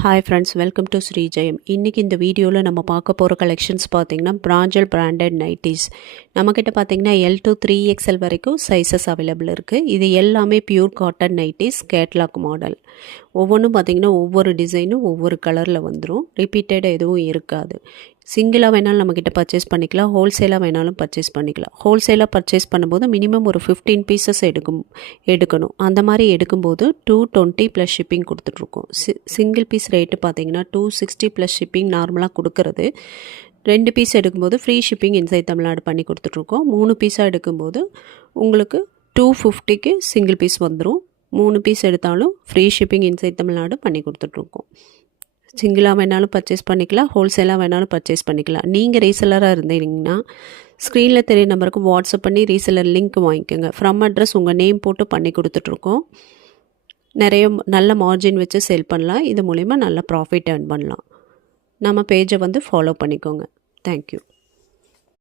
Hi friends, welcome to Sri Jayam. இன்றைக்கி இந்த வீடியோவில் நம்ம பார்க்க போகிற கலெக்ஷன்ஸ் பார்த்திங்கன்னா பிராஞ்சல் பிராண்டட் நைட்டிஸ். நம்மக்கிட்ட பார்த்திங்கன்னா L to 3XL வரைக்கும் சைஸஸ் அவைலபிள் இருக்குது. இது எல்லாமே pure cotton nighties, catalogue model. ஒவ்வொன்றும் பார்த்திங்கன்னா ஒவ்வொரு டிசைனும் ஒவ்வொரு கலரில் வந்துடும். ரிப்பீட்டடாக எதுவும் இருக்காது. சிங்கிளாக வேணாலும் நம்மக்கிட்ட பர்ச்சேஸ் பண்ணிக்கலாம், ஹோல்சேலாக வேணாலும் பர்ச்சேஸ் பண்ணிக்கலாம். ஹோல்சேலாக பர்ச்சேஸ் பண்ணும்போது மினிமம் ஒரு 15 பீசஸ் எடுக்கணும். அந்த மாதிரி எடுக்கும்போது 220 ப்ளஸ் ஷிப்பிங் கொடுத்துட்ருக்கோம். சிங்கிள் பீஸ் ரேட்டு பார்த்திங்கன்னா 260 ப்ளஸ் ஷிப்பிங் நார்மலாக கொடுக்கறது. 2 பீஸ் எடுக்கும்போது ஃப்ரீ ஷிப்பிங் இன்சைட் தமிழ்நாடு பண்ணி கொடுத்துட்ருக்கோம். 3 பீஸாக எடுக்கும்போது உங்களுக்கு 250க்கு சிங்கிள் பீஸ் வந்துடும். 3 பீஸ் எடுத்தாலும் ஃப்ரீ ஷிப்பிங் இன்சைட் தமிழ்நாடு பண்ணி கொடுத்துட்ருக்கோம். சிங்கிளாக வேணாலும் பர்ச்சேஸ் பண்ணிக்கலாம், ஹோல்சேலாக வேணாலும் பர்ச்சேஸ் பண்ணிக்கலாம். நீங்கள் ரீசெல்லராக இருந்தீங்கன்னா ஸ்க்ரீனில் தெரிய நம்பருக்கு வாட்ஸ்அப் பண்ணி ரீசெல்லர் லிங்க் வாங்கிக்கோங்க. ஃப்ரம் அட்ரஸ் உங்கள் நேம் போட்டு பண்ணி கொடுத்துட்ருக்கோம். நிறைய நல்ல மார்ஜின் வச்சு சேல் பண்ணலாம். இது மூலிமா நல்ல ப்ராஃபிட் ஏர்ன் பண்ணலாம். நம்ம பேஜை ஃபாலோ பண்ணிக்கோங்க. தேங்க்யூ.